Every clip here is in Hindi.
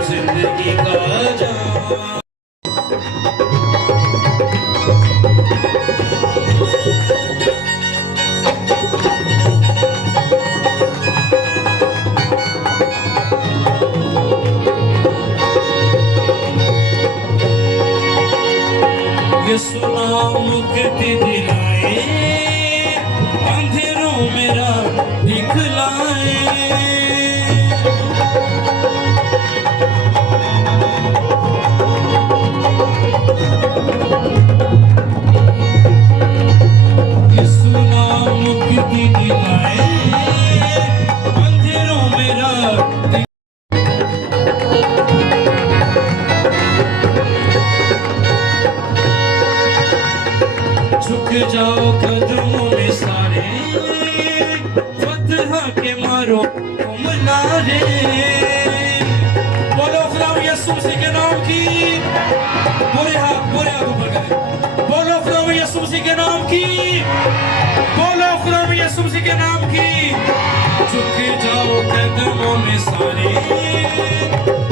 जिंदगी का जाम। यसु नाम मुक्ति दिलाए, अंधेरों मेरा दिखलाए। यसु नाम मुक्ति दिलाए, अंधेरों मेरा झुक जाओ कदमों में सारे, फतह के मारो तुम नारे। बोलो खुदा यीशु मसीह के नाम की, पूरे हाथ ऊपर करें। बोलो खुदा यीशु मसीह के नाम की, बोलो खुदा यीशु मसीह के नाम की। झुक जाओ कदमों में सारे,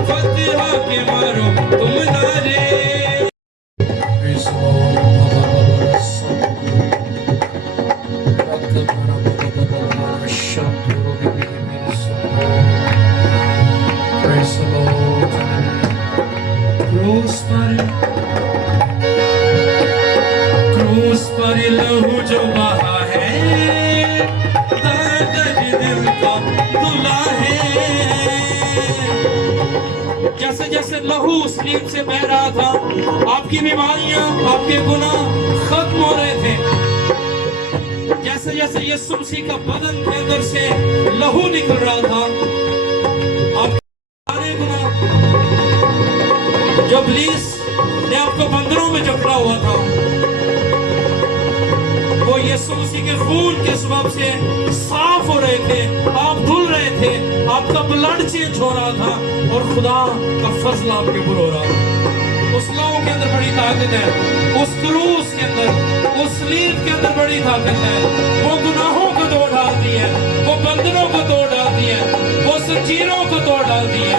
फतह के मारो तुम नारे। क्रूस पर लहू जो बहा है, दर्द दिल का धुला है। जैसे जैसे लहू स्लीप से बह रहा था, आपकी बीमारियां, आपके गुनाह खत्म हो रहे थे। जैसे जैसे यीशु मसीह का बदन के अंदर से लहू निकल रहा था, आपके सारे गुनाह जो इब्लीस ने आपको बंदरों में जकड़ा हुआ था, वो यीशु मसीह के खून के सबब से साफ हो रहे थे। आप धुल रहे थे, आपका ब्लड चेंज हो रहा था और खुदा का फजल आपके ऊपर हो रहा था। उस लहू के अंदर बड़ी ताकत है, उस क्रूस के अंदर, उस सलीब के अंदर बड़ी ताकत है। वो गुनाहों को तोड़ डालती है, वो बंदरों को तोड़ डालती है, वो जंजीरों को तोड़ डालती है।